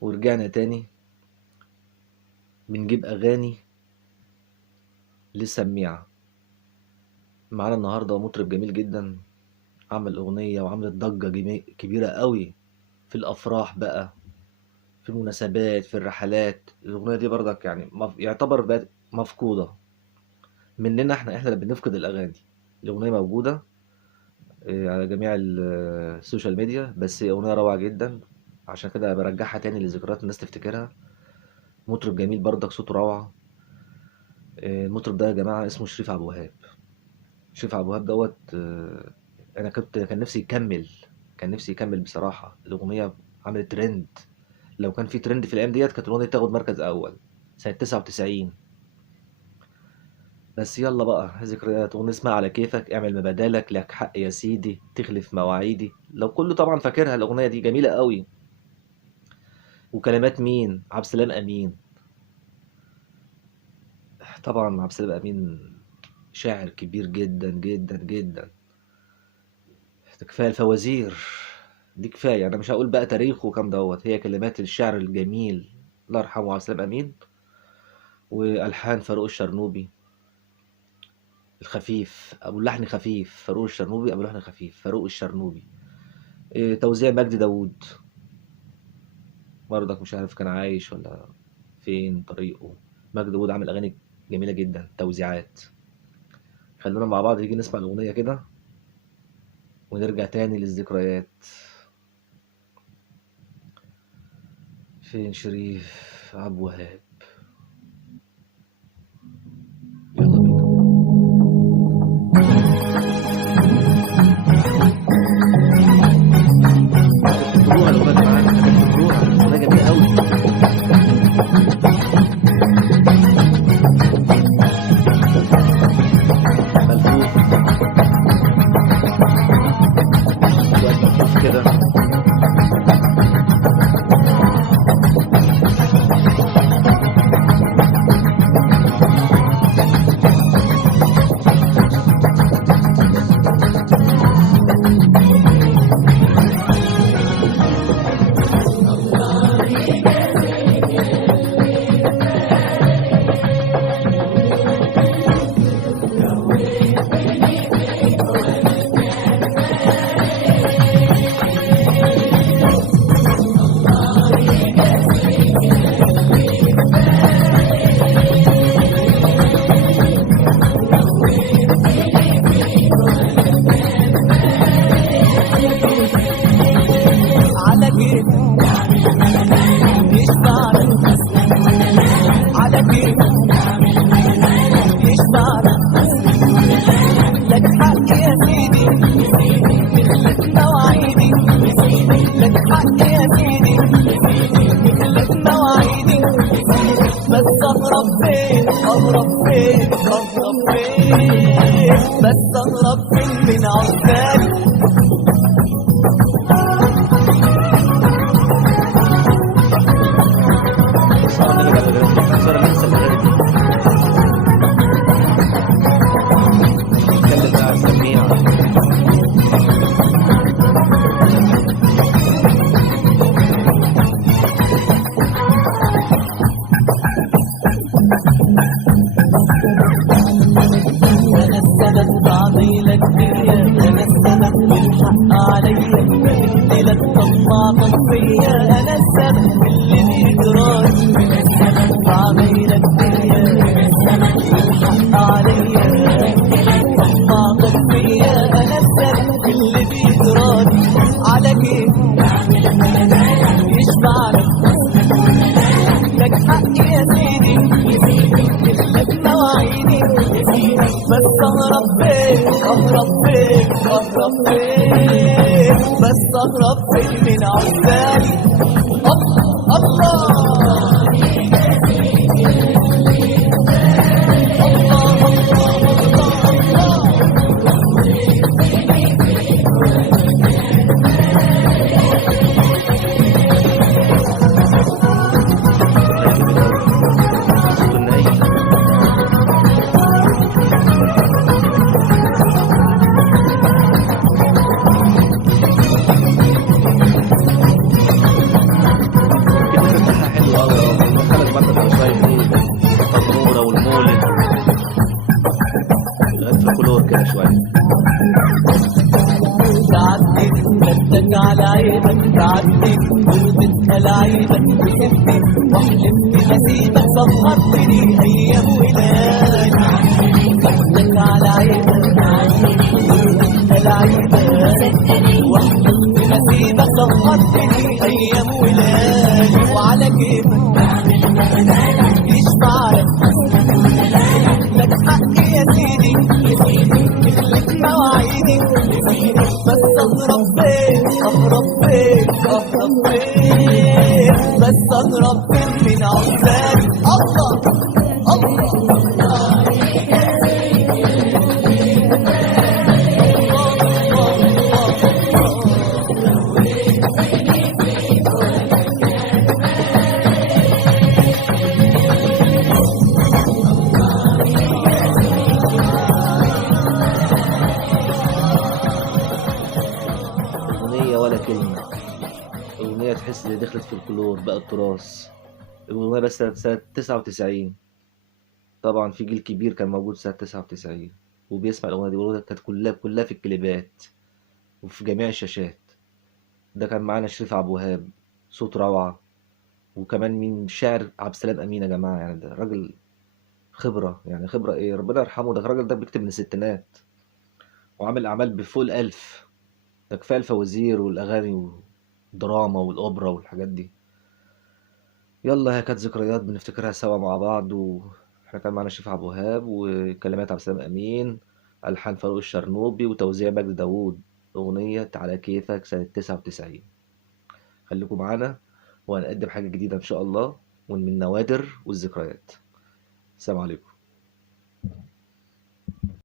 ورجعنا تاني بنجيب أغاني للسميعة. معانا النهاردة مطرب جميل جدا، عمل أغنية وعملت ضجة كبيرة قوي في الأفراح بقى، في المناسبات، في الرحلات. الأغنية دي برضك يعني يعتبر بقت مفقودة مننا، احنا اللي بنفقد الأغاني. الأغنية موجودة على جميع السوشيال ميديا، بس هي أغنية روعة جدا، عشان كده برجعها تاني لذكريات الناس تفتكرها. مطرب جميل برضك، صوته روعة. المطرب ده يا جماعة اسمه شريف عبد الوهاب. شريف عبد الوهاب دوت أنا كان نفسي يكمل، كان نفسي يكمل بصراحة. الأغنية عملت ترند، لو كان في ترند في الأيام ديت كانت الأغنية تاخد مركز أول سنة 99. بس يلا بقى، ذكريات. أغنية اسمها على كيفك، اعمل ما بدالك، لك حق يا سيدي، تخلف مواعيدي. لو كله طبعا فاكرها، الأغنية دي جميلة قوي. وكلمات مين؟ عبد السلام أمين. طبعا عبد السلام أمين شاعر كبير جدا جدا جدا. كفاية الفوازير دي، كفاية. أنا مش هقول بقى تاريخه وكام دوت، هي كلمات الشعر الجميل الله يرحمه عبد السلام أمين، وألحان فاروق الشرنوبي الخفيف أبو اللحن خفيف. فاروق الشرنوبي أبو اللحن خفيف، فاروق الشرنوبي. توزيع مجدي داوود، برضك مش عارف كان عايش ولا فين طريقه. مجدي داوود عامل أغاني جميلة جدا، توزيعات. خلونا مع بعض نيجي نسمع الأغنية كده ونرجع تاني للذكريات. فين شريف عبد الوهاب؟ يلا بينا. تفتكروها الأغنية اللي معانا؟ تفتكروها الأغنية جميلة أوي. ملفوف شوية، ملفوف كده. بستغرب فين من عزالي. بستغرب فين من عزالي. الله كده شويه. تعدي خدك على عيبك، تعدي وتسأل عيبك، وتبكي واحلمني هسيبك، صبرتني ايام ولاد. خدك على عيبك وتسأل عيبك، واحلمني هسيبك، صبرتني ايام ولاد. وعلى كيفك يشفع لك حقي يا سيدي، مثلك مواعيدي، بس اغرب فين اغرب فين اغرب فين، بس اغرب فين من عزالي. الله الله اغنيه ولا كلمه، اغنيه تحس ان دخلت في الكلور بقى التراث. الاغنيه بس سنه 99. طبعا في جيل كبير كان موجود سنه 99 وبيسمع الاغنيه دي، والاغنيه كانت كلها في الكليبات وفي جميع الشاشات. ده كان معانا شريف عبد الوهاب، صوت روعه. وكمان مين؟ شاعر عبد السلام امين يا جماعه، يعني ده راجل خبره، يعني خبره ايه، ربنا يرحمه. ده الراجل ده بيكتب من الستينات وعامل اعمال بفوق الالف. ده كفايه الفوازير والاغاني والدراما والاوبرا والحاجات دي. يلا، هي كانت ذكريات بنفتكرها سوا مع بعض. واحنا كان معانا شريف عبد الوهاب، وكلمات عبد السلام امين، الحان فاروق الشرنوبي، وتوزيع مجدي داوود. اغنيه على كيفك سنه 99. خليكم معانا وهنقدم حاجه جديده ان شاء الله، ومن النوادر والذكريات. السلام عليكم.